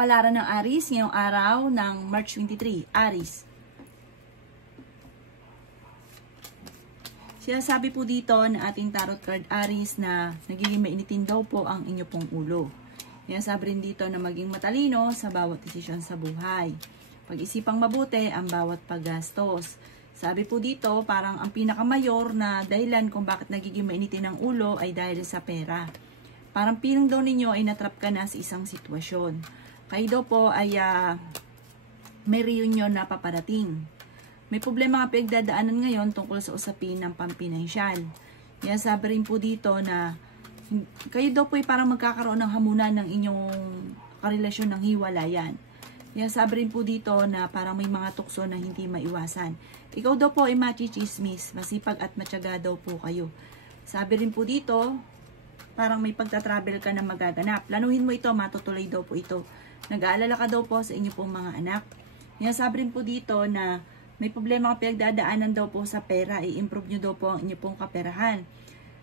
Kapalaran ng Aries ngayong araw ng March 23. Aries. Sinasabi po dito na ating tarot card Aries na nagiging mainitin daw po ang inyo pong ulo. Sinasabi rin dito na maging matalino sa bawat desisyon sa buhay. Pag-isipang mabuti ang bawat paggastos. Sabi po dito, parang ang pinakamayor na dahilan kung bakit nagiging mainitin ang ulo ay dahil sa pera. Parang piling daw ninyo ay natrap ka na sa isang sitwasyon. Kayo daw po ay may reunion na paparating. May problema nga pinagdadaanan ngayon tungkol sa usapin ng pampinansyal. Yan sabi rin po dito na kayo daw po ay parang magkakaroon ng hamunan ng inyong karelasyon ng hiwalayan. Yan sabi rin po dito na parang may mga tukso na hindi maiwasan. Ikaw daw po ay machichismis, masipag at matyaga daw po kayo. Sabi rin po dito, parang may pagta-travel ka na magaganap. Planuhin mo ito, matutuloy daw po ito. Nag-aalala ka daw po sa inyo pong mga anak. Yan sabi rin po dito na may problema ka pinagdadaanan daw po sa pera, i-improve nyo daw po ang inyo pong kaperahan.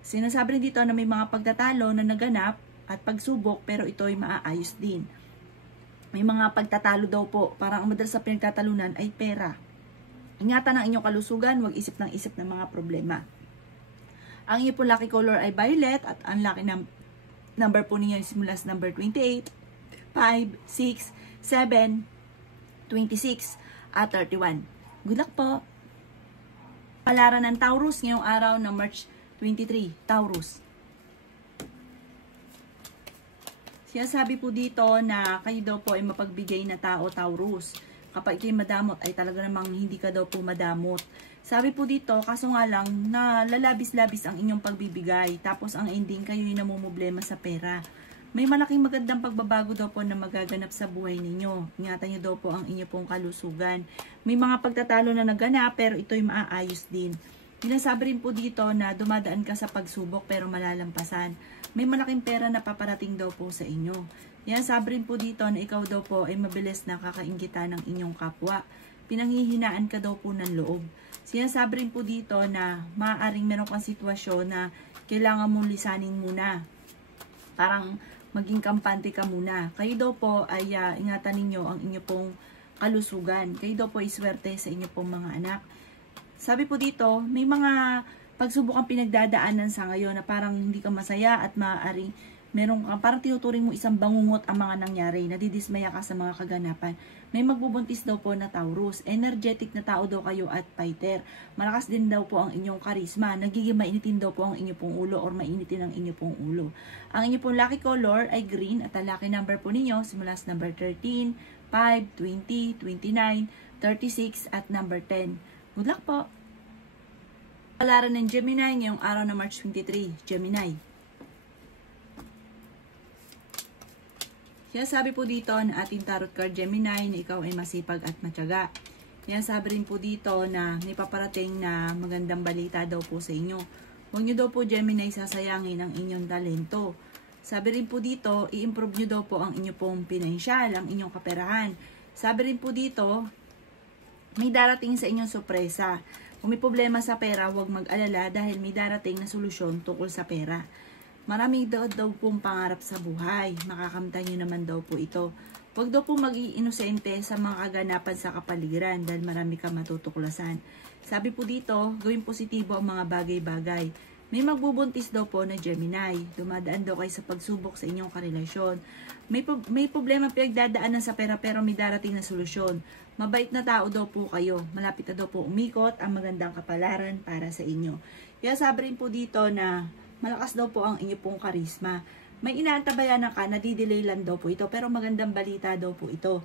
Sinasabi rin dito na may mga pagtatalo na naganap at pagsubok pero ito ay maaayos din. May mga pagtatalo daw po, parang ang madalas sa pinagtatalunan ay pera. Ingatan ang inyong kalusugan, huwag isip ng mga problema. Ang inyong pong lucky color ay violet at ang lucky number po ninyo is mula sa number 28, 5, 6, 7, 26 at 31. Good luck po! Palaran ng Taurus ngayong araw ng March 23. Taurus. Sinasabi po dito na kayo daw po ay mapagbigay na tao, Taurus. Kapag ito'y madamot ay talaga namang hindi ka daw po madamot. Sabi po dito, kaso nga lang na lalabis-labis ang inyong pagbibigay. Tapos ang ending kayo'y namumblema sa pera. May malaking magandang pagbabago daw po na magaganap sa buhay ninyo. Ingatan nyo daw po ang inyo pong kalusugan. May mga pagtatalo na naganap pero ito'y maaayos din. Sinasabi rin po dito na dumadaan ka sa pagsubok pero malalampasan. May malaking pera na paparating daw po sa inyo. Sinasabi rin po dito na ikaw daw po ay mabilis na kakainggitan ng inyong kapwa. Pinanghihinaan ka daw po ng loob. Sinasabi rin po dito na maaaring meron kang sitwasyon na kailangan mong lisanin muna. Parang maging kampante ka muna. Kayo daw po ay ingatan ninyo ang inyo pong kalusugan. Kayo daw po ay swerte sa inyo pong mga anak. Sabi po dito, may mga pagsubok ang pinagdadaanan sa ngayon na parang hindi ka masaya at maaaring meron ka, parang tinuturing mo isang bangungot ang mga nangyari, nadidismaya ka sa mga kaganapan. May magbubuntis daw po na Taurus. Energetic na tao daw kayo at fighter. Malakas din daw po ang inyong karisma. Nagiging mainitin daw po ang inyo pong ulo or mainitin ang inyo pong ulo. Ang inyo pong lucky color ay green at ang lucky number po ninyo simula sa number 13, 5, 20, 29, 36 at number 10. Good luck po! Palaran ng Gemini ngayong araw na March 23. Gemini. Sabi po dito na ating tarot card Gemini na ikaw ay masipag at matyaga. Sabi rin po dito na may paparating na magandang balita daw po sa inyo. Huwag nyo daw po Gemini sasayangin ang inyong talento. Sabi rin po dito, i-improve nyo daw po ang inyong pong pinansyal, ang inyong kaperahan. Sabi rin po dito, may darating sa inyong sorpresa. Kung may problema sa pera, huwag mag-alala dahil may darating na solusyon tungkol sa pera. Maraming daw pong pangarap sa buhay. Makakamtan nyo naman daw po ito. Huwag daw po mag-iinosente sa mga kaganapan sa kapaligiran dahil marami kang matutuklasan. Sabi po dito, gawin positibo ang mga bagay-bagay. May magbubuntis daw po na Gemini. Dumadaan daw kayo sa pagsubok sa inyong karelasyon. May problema pinagdadaanan sa pera pero may darating na solusyon. Mabait na tao daw po kayo. Malapit na daw po umikot ang magandang kapalaran para sa inyo. Kaya sabi rin po dito na malakas daw po ang inyo pong karisma. May inaantabayan ka, nadidelay lang daw po ito, pero magandang balita daw po ito.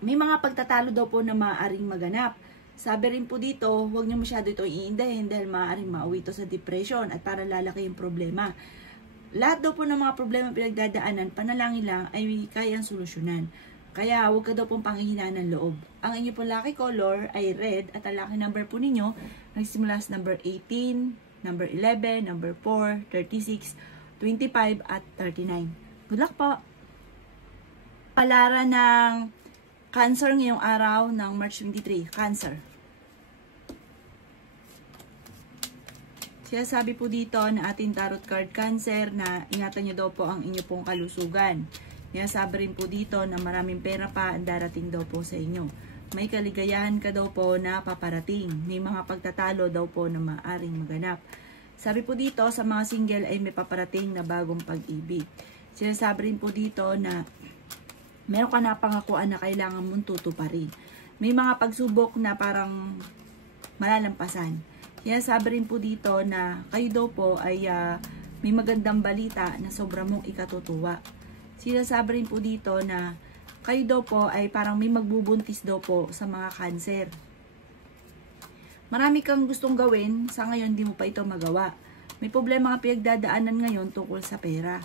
May mga pagtatalo daw po na maaaring maganap. Sabi rin po dito, huwag nyo masyado ito iindahin dahil maaaring mauwi ito sa depression at para lalaki yung problema. Lahat daw po ng mga problema pinagdadaanan, panalangin lang ay kayang solusyonan. Kaya huwag ka daw pong panghihinaan ng loob. Ang inyo pong lucky color ay red at ang lucky number po ninyo nagsimula sa number 18, number 11, number 4, 36, 25, at 39. Good luck po! Palaran ng Cancer ngayong araw ng March 23. Cancer. Sabi po dito na ating tarot card Cancer na ingatan nyo daw po ang inyo pong kalusugan. Yan, sabi rin po dito na maraming pera pa ang darating daw po sa inyo. May kaligayahan ka daw po na paparating. May mga pagtatalo daw po na maaring maganap. Sabi po dito, sa mga single ay may paparating na bagong pag-ibig. Sinasabi rin po dito na meron ka na pangakuan na kailangan mong tutuparin. May mga pagsubok na parang malalampasan. Sinasabi rin po dito na kayo daw po ay may magandang balita na sobra mong ikatutuwa. Sinasabi rin po dito na kayo daw po ay parang may magbubuntis daw po sa mga cancer. Marami kang gustong gawin, sa ngayon di mo pa ito magawa. May problema nga pinagdadaanan ngayon tungkol sa pera.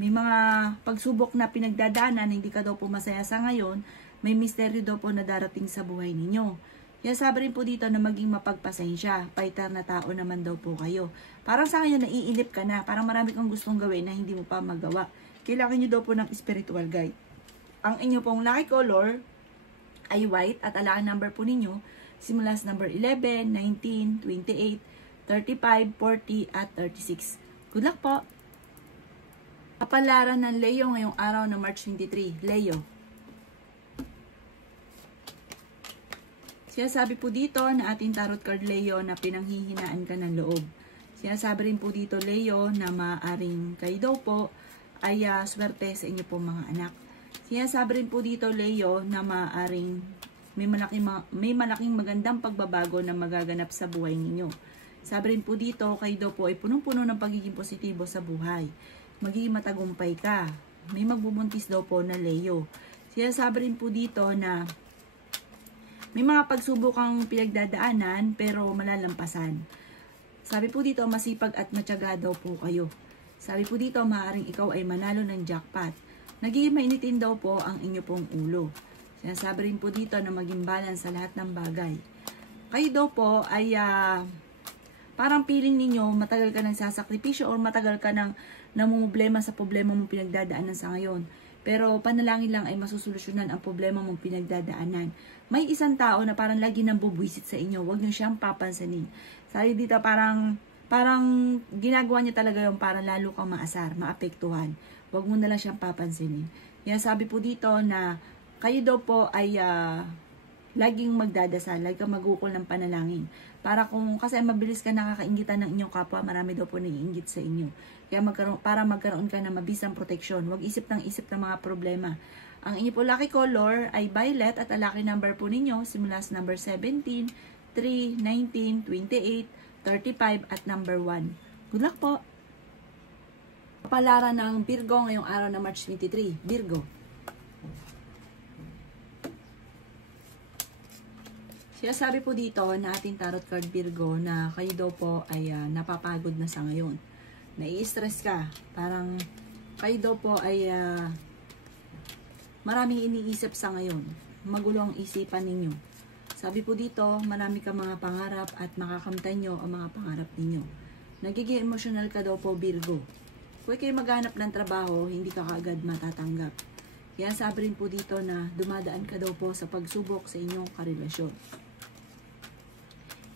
May mga pagsubok na pinagdadaanan, hindi ka daw po masaya sa ngayon, may misteryo daw po na darating sa buhay ninyo. Kaya sabi rin po dito na maging mapagpasensya, paitar na tao naman daw po kayo. Parang sa ngayon naiinip ka na, parang marami kang gustong gawin na hindi mo pa magawa. Kailangan nyo daw po ng spiritual guide. Ang inyo pong lucky color ay white at alakan number po ninyo simula sa number 11, 19, 28, 35, 40 at 36. Good luck po! Kapalaran ng Leo ngayong araw na March 23. Leo. Sinasabi po dito na ating tarot card Leo na pinanghihinaan ka ng loob. Sinasabi rin po dito Leo na maaaring kayo daw po ay swerte sa inyo po mga anak. Sinasabi rin po dito Leo na maaaring may malaking magandang pagbabago na magaganap sa buhay ninyo. Sabi rin po dito kayo daw po ay punong-puno ng pagiging positibo sa buhay. Magiging matagumpay ka. May magbubuntis daw po na Leo. Sinasabi rin po dito na may mga pagsubok kang pinagdadaanan pero malalampasan. Sabi po dito masipag at matyaga daw po kayo. Sabi po dito maaaring ikaw ay manalo ng jackpot. Nagiging mainitin daw po ang inyo pong ulo. Sinasabi rin po dito na maging balance sa lahat ng bagay. Kayo daw po ay parang feeling ninyo matagal ka nang sasakripisyo o matagal ka nang namumblema sa problema mong pinagdadaanan sa ngayon. Pero panalangin lang ay masusolusyonan ang problema mong pinagdadaanan. May isang tao na parang lagi nang bubwisit sa inyo. Huwag niyo siyang papansinin. Sabi dito parang ginagawa niya talaga yung parang lalo kang maasar, maapektuhan. Huwag mo na lang siyang papansinin. Yan sabi po dito na kayo daw po ay laging magdadasal, lagi kang magukol ng panalangin. Kasi mabilis ka nakakaingitan ng inyong kapwa, marami daw po naiinggit sa inyo. Kaya para magkaroon ka ng mabisang proteksyon, huwag isip ng mga problema. Ang inyo po lucky color ay violet at ang lucky number po ninyo simula sa number 17, 3, 19, 28, 35 at number 1. Good luck po! Kapalaran ng Virgo ngayong araw na March 23. Virgo. Sinasabi po dito na ating tarot card Virgo na kayo daw po ay napapagod na sa ngayon. Nai-stress ka. Parang kayo daw po ay maraming iniisip sa ngayon. Magulo ang isipan ninyo. Sabi po dito, marami ka mga pangarap at makakamtan nyo ang mga pangarap ninyo. Nagiging emotional ka daw po Virgo. Kung kayo maghanap ng trabaho, hindi ka kaagad matatanggap. Kaya sabi rin po dito na dumadaan ka daw po sa pagsubok sa inyong karelasyon.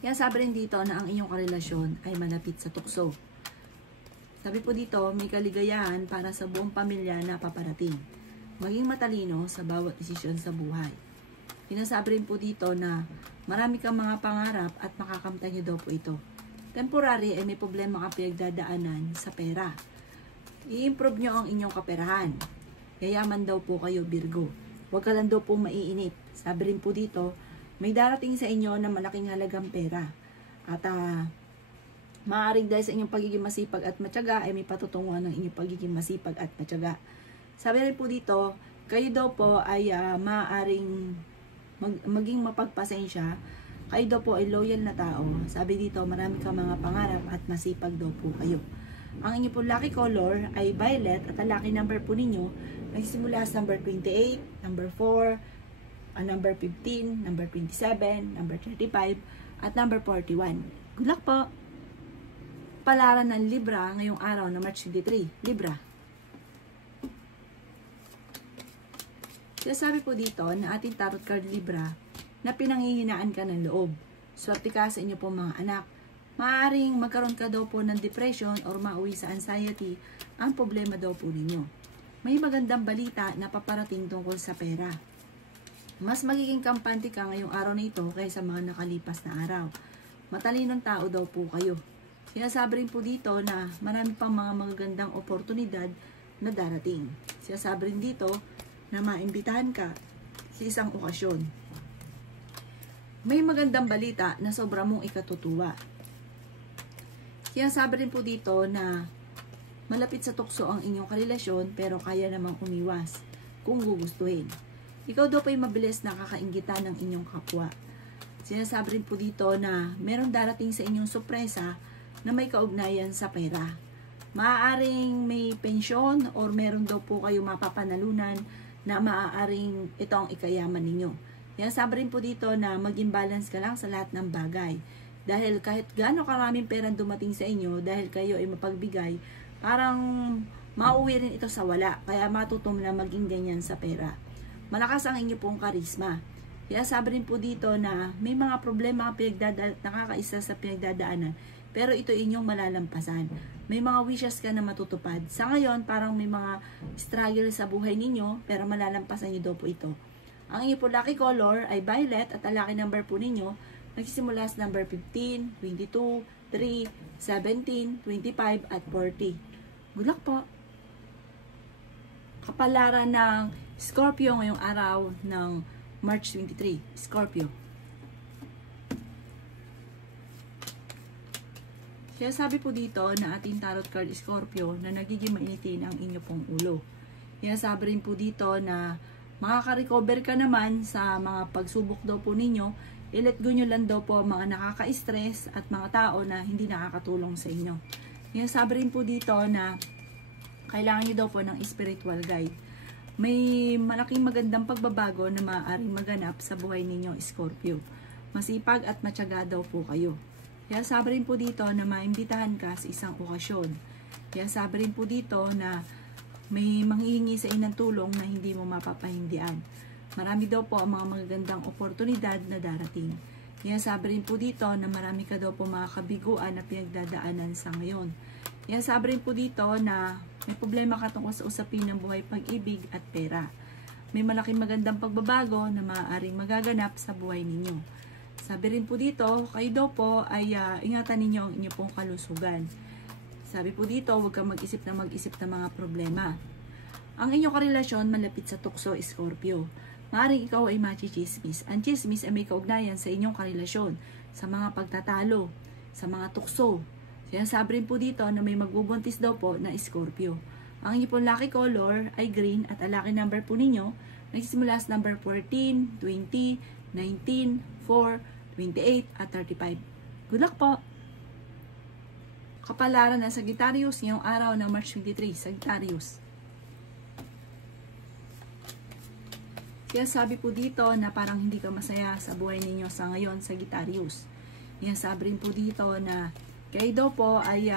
Kaya sabi rin dito na ang inyong karelasyon ay malapit sa tukso. Sabi po dito, may kaligayahan para sa buong pamilya na paparating. Maging matalino sa bawat desisyon sa buhay. Sinasabi rin po dito na marami kang mga pangarap at makakamtan nyo daw po ito. Temporary ay may problema kang pinagdadaanan sa pera. I-improve nyo ang inyong kaperahan. Yayaman daw po kayo Virgo. Huwag ka lang daw po maiinip. Sabi rin po dito, may darating sa inyo na malaking halagang pera. At maaaring dahil sa inyong pagiging masipag at matyaga ay may patutunguhan ng inyong pagiging masipag at matyaga. Sabi rin po dito, kayo daw po ay maaaring maging mapagpasensya. Kayo daw po ay loyal na tao. Sabi dito, marami ka mga pangarap at masipag daw po kayo. Ang inyo po lucky color ay violet at ang lucky number po ninyo nagsisimula sa number 28, number 4, number 15, number 27, number 35, at number 41. Good luck po! Palaran ng Libra ngayong araw na March 23. Libra. Sinasabi po dito na ating tarot card Libra na pinanghihinaan ka ng loob. Swerte ka sa inyo po mga anak. Maaaring magkaroon ka daw po ng depression or mauwi sa anxiety ang problema daw po ninyo. may magandang balita na paparating tungkol sa pera. Mas magiging kampante ka ngayong araw na ito kaysa mga nakalipas na araw. Matalinong tao daw po kayo. Sinasabi rin po dito na marami pang mga magagandang oportunidad na darating. Sinasabi rin dito na maimbitahan ka sa isang okasyon. May magandang balita na sobra mong ikatutuwa. Sinasabi rin po dito na malapit sa tukso ang inyong karelasyon pero kaya namang umiwas kung gugustuhin. Ikaw daw po'y mabilis na kakainggitan ng inyong kapwa. Sinasabi rin po dito na meron darating sa inyong sorpresa na may kaugnayan sa pera. Maaaring may pensyon or meron daw po kayo mapapanalunan na maaaring ito ang ikayaman ninyo. Sinasabi rin po dito na maging balance ka lang sa lahat ng bagay. Dahil kahit gaano karaming perang dumating sa inyo, dahil kayo ay mapagbigay, parang mauwi rin ito sa wala. Kaya matuto na maging ganyan sa pera. Malakas ang inyo pong karisma. Kaya sabi rin po dito na may mga problema nakakaisa sa pinagdadaanan. Pero ito inyong malalampasan. May mga wishes ka na matutupad. Sa ngayon, parang may mga struggle sa buhay ninyo, pero malalampasan nyo daw po ito. Ang inyo po lucky color ay violet at ang lucky number po ninyo nagsisimula sa number 15, 22, 3, 17, 25, at 40. Good luck po! Kapalaran ng Scorpio ngayong araw ng March 23. Scorpio. Kaya sabi po dito na ating tarot card Scorpio na nagiging mainitin ang inyo pong ulo. Kaya sabi rin po dito na makaka-recover ka naman sa mga pagsubok daw po ninyo. I-let go nyo lang daw po mga nakaka-stress at mga tao na hindi nakakatulong sa inyo. Kaya sabi rin po dito na kailangan nyo daw po ng spiritual guide. May malaking magandang pagbabago na maaaring maganap sa buhay ninyo, Scorpio. Masipag at matyaga daw po kayo. Kaya sabi rin po dito na maimbitahan ka sa isang okasyon. Kaya sabi rin po dito na may manghihingi sa inang tulong na hindi mo mapapahindian. Marami daw po ang mga magagandang oportunidad na darating. Kaya sabi rin po dito na marami ka daw po mga kabiguan na pinagdadaanan sa ngayon. Kaya sabi rin po dito na may problema ka tungkol sa usapin ng buhay, pag-ibig at pera. May malaking magandang pagbabago na maaaring magaganap sa buhay ninyo. Sabi rin po dito, kayo daw po ay ingatan ninyo ang inyong pong kalusugan. Sabi po dito, huwag kang mag-isip ng mga problema. Ang inyong karelasyon malapit sa tukso, Scorpio. Maaaring ikaw ay machichismis. Ang chismis ay may kaugnayan sa inyong karelasyon, sa mga pagtatalo, sa mga tukso. Sinasabi rin po dito na may magbubuntis daw po na Scorpio. Ang inyong pong lucky color ay green at ang lucky number po ninyo nagsisimula sa number 14, 20, 19, 4, 28 at 35. Good luck po! Kapalaran ng Sagittarius ngayong araw ng March 23, Sagittarius. Kaya sabi po dito na parang hindi ka masaya sa buhay ninyo sa ngayon, Sagittarius. Kaya sabi rin po dito na kayo daw po ay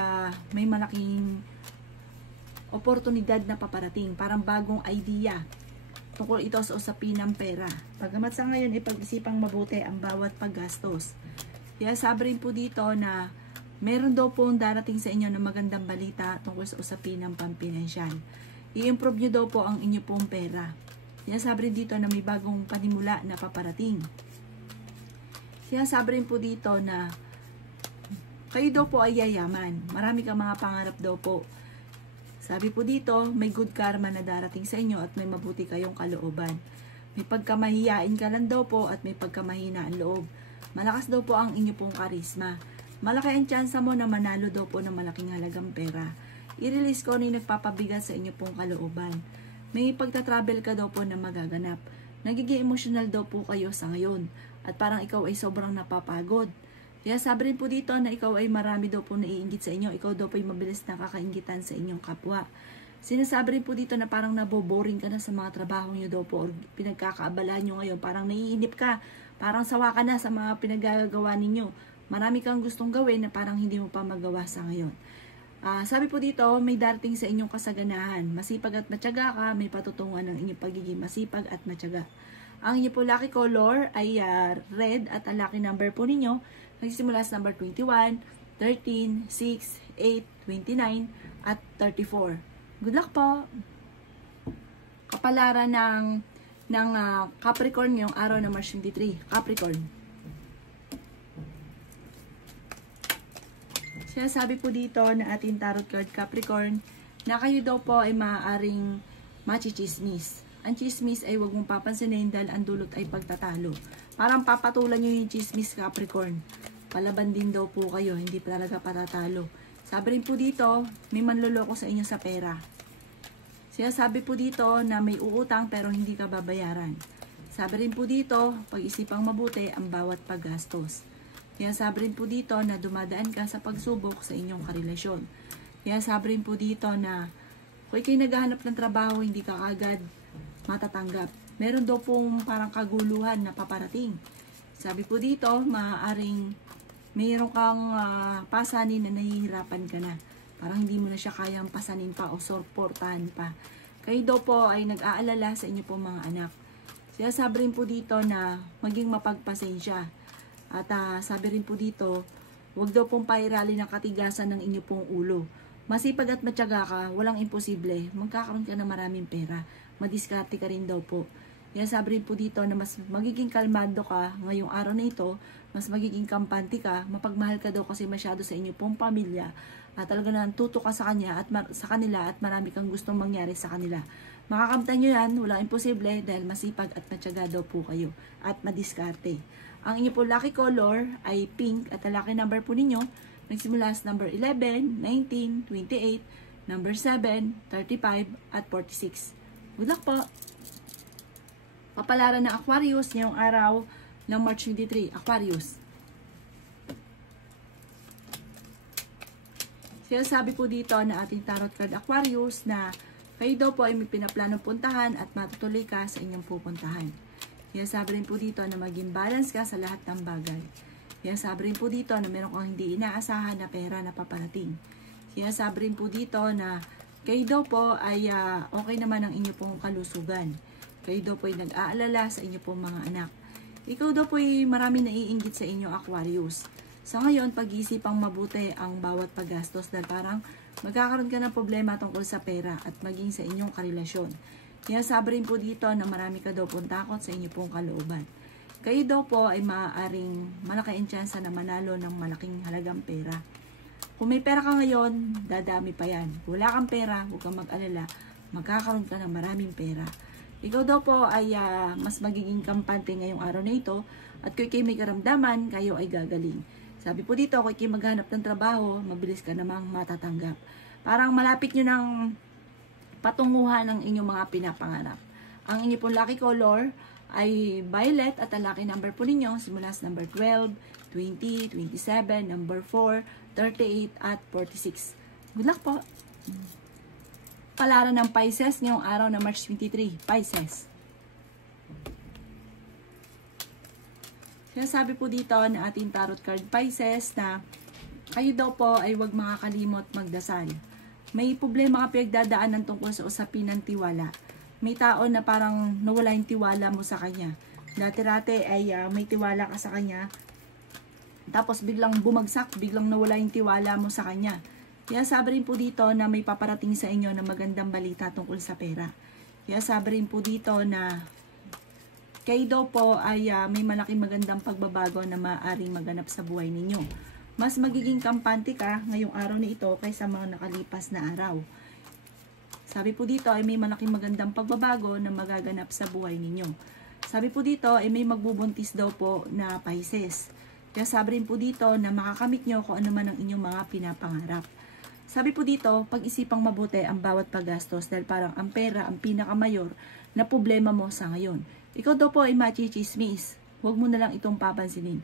may malaking oportunidad na paparating. Parang bagong idea tungkol ito sa usapin ng pera. Pagamat sa ngayon ay pag-isipang mabuti ang bawat paggastos. Kaya sabi rin po dito na meron daw po darating sa inyo ng magandang balita tungkol sa usapin ng pampinansyal. I-improve nyo daw po ang inyo pong pera. Kaya sabi rin dito na may bagong panimula na paparating. Kaya sabi rin po dito na kayo daw po ay yayaman. Marami kang mga pangarap daw po. Sabi po dito, may good karma na darating sa inyo at may mabuti kayong kalooban. May pagkamahiyain ka lang daw po at may pagkamahina ang loob. Malakas daw po ang inyo pong karisma. Malaki ang tsansa mo na manalo daw po ng malaking halagang pera. I-release ko na yung nagpapabigat sa inyo pong kalooban. May pagta-travel ka daw po na magaganap. Nagiging emotional daw po kayo sa ngayon. At parang ikaw ay sobrang napapagod. Kaya sabi rin po dito na ikaw ay marami daw po naiinggit sa inyo. Ikaw daw po ay mabilis nakakainggitan sa inyong kapwa. Sinasabi rin po dito na parang naboboring ka na sa mga trabaho nyo daw po. Or pinagkakaabalahan nyo ngayon. Parang naiinip ka. Parang sawa ka na sa mga pinagagawa ninyo. Marami kang gustong gawin na parang hindi mo pa magawa sa ngayon. Sabi po dito, may darating sa inyong kasaganahan. Masipag at matyaga ka, may patutungan ng inyong pagiging masipag at matyaga. Ang inyong po lucky color ay red at ang lucky number po ninyo nagsisimula sa number 21, 13, 6, 8, 29 at 34. Good luck po! kapalaran ng Capricorn ngayong araw na March 23. Capricorn. Kaya sabi po dito na ating tarot card Capricorn na kayo daw po ay maaaring machichismis. Ang chismis ay huwag mong papansinin dahil ang dulot ay pagtatalo. Parang papatulan nyo yung chismis Capricorn. Palaban din daw po kayo, hindi pa talaga patatalo. Sabi rin po dito, may manloloko sa inyo sa pera. Sabi po dito na may uutang pero hindi ka babayaran. Sabi rin po dito, pag-isipang mabuti ang bawat paggastos. Sabi rin po dito na dumadaan ka sa pagsubok sa inyong karelasyon. Sabi rin po dito na kung kayo naghahanap ng trabaho, hindi ka agad matatanggap. Meron daw pong parang kaguluhan na paparating. Sabi po dito, maaaring mayroon kang pasanin na nahihirapan ka na. Parang hindi mo na siya kayang pasanin pa o suportahan pa. Kayo daw po ay nag-aalala sa inyo po mga anak. Sabi rin po dito na maging mapagpasensya. At sabi rin po dito, huwag daw pong pairali ng katigasan ng inyo pong ulo. Masipag at matyaga ka, walang imposible. Magkakaroon ka ng maraming pera. Madiskarte ka rin daw po. Sabi rin po dito na mas magiging kalmado ka ngayong araw na ito, mas magiging kampante ka, mapagmahal ka daw kasi masyado sa inyo pong pamilya. At talaga na tuto ka sa kanya at sa kanila at marami kang gustong mangyari sa kanila. Makakamtan nyo yan, walang imposible dahil masipag at matyaga daw po kayo at madiskarte. Ang inyo po lucky color ay pink at ang lucky number po ninyo nagsimula sa number 11, 19, 28, number 7, 35 at 46. Good luck po! Kapalaran ng Aquarius ngayong araw ng March 23. Aquarius. Sabi po dito na ating tarot card Aquarius na kayo daw po ay may pinaplanong puntahan at matutuloy ka sa inyong pupuntahan. Sabi rin po dito na maging balance ka sa lahat ng bagay. Sabi rin po dito na meron kang hindi inaasahan na pera na paparating. Sabi rin po dito na kayo daw po ay okay naman ang inyong pong kalusugan. Kayo daw po ay nag-aalala sa inyo pong mga anak. Ikaw daw po ay marami naiinggit sa inyo Aquarius. Sa ngayon, pag-iisipang mabuti ang bawat paggastos dahil parang magkakaroon ka ng problema tungkol sa pera at maging sa inyong karelasyon. Sabi rin po dito na marami ka daw pong takot sa inyo pong kalooban. Kayo daw po ay maaaring malaki ang tsansa na manalo ng malaking halagang pera. Kung may pera ka ngayon, dadami pa yan. Kung wala kang pera, huwag kang mag-alala, magkakaroon ka ng maraming pera. Ikaw daw po ay mas magiging kampante ngayong araw na ito at kung kayo may karamdaman, kayo ay gagaling. Sabi po dito, kung kayo maghanap ng trabaho, mabilis ka namang matatanggap. Parang malapit nyo ng patunguhan ng inyong mga pinapangarap. Ang inyong pong lucky color ay violet at ang lucky number po ninyo simula sa number 12, 20, 27, number 4, 38 at 46. Good luck po! Palaran ng Pisces ngayong araw na March 23. Pisces. Sabi po dito na ating tarot card Pisces na kayo daw po ay huwag makakalimot magdasal. May problema ka pinagdadaanan tungkol sa usapin ng tiwala. May tao na parang nawala yung tiwala mo sa kanya. Dati-rate ay may tiwala ka sa kanya. Tapos biglang bumagsak, biglang nawala yung tiwala mo sa kanya. Kaya sabi rin po dito na may paparating sa inyo na magandang balita tungkol sa pera. Kaya sabi rin po dito na kayo daw po ay may malaking magandang pagbabago na maaaring maganap sa buhay ninyo. Mas magiging kampante ka ngayong araw na ito kaysa mga nakalipas na araw. Sabi po dito ay may malaking magandang pagbabago na magaganap sa buhay ninyo. Sabi po dito ay may magbubuntis daw po na Pisces. Kaya sabi rin po dito na makakamit nyo kung ano man ang inyong mga pinapangarap. Sabi po dito, pag-isipang mabuti ang bawat paggastos dahil parang ang pera ang pinakamayor na problema mo sa ngayon. Ikaw daw po ay machichismis. Huwag mo na lang itong papansinin.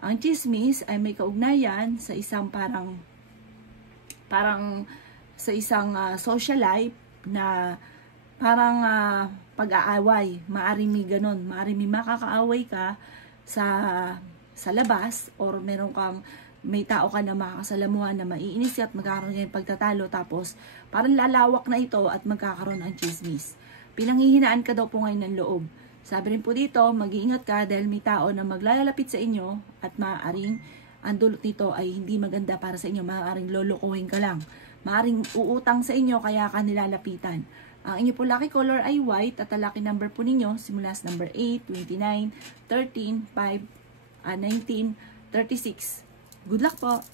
Ang chismis ay may kaugnayan sa isang parang sa isang social life na parang pag-aaway. Maaring may ganon. Maaring may makakaaway ka sa labas or may tao ka na makakasalamuhan na maiinis at magkakaroon ng pagtatalo tapos parang lalawak na ito at magkakaroon ng chismis. Pinanghihinaan ka daw po ngayon ng loob. Sabi rin po dito, mag-iingat ka dahil may tao na maglalapit sa inyo at maaaring ang dulot nito ay hindi maganda para sa inyo. Maaaring lolokohin ka lang. Maaaring uutang sa inyo kaya ka nilalapitan. Ang inyo po lucky color ay white at ang lucky number po ninyo simula sa number 8, 29, 13, 5, 19, 36. Good luck po!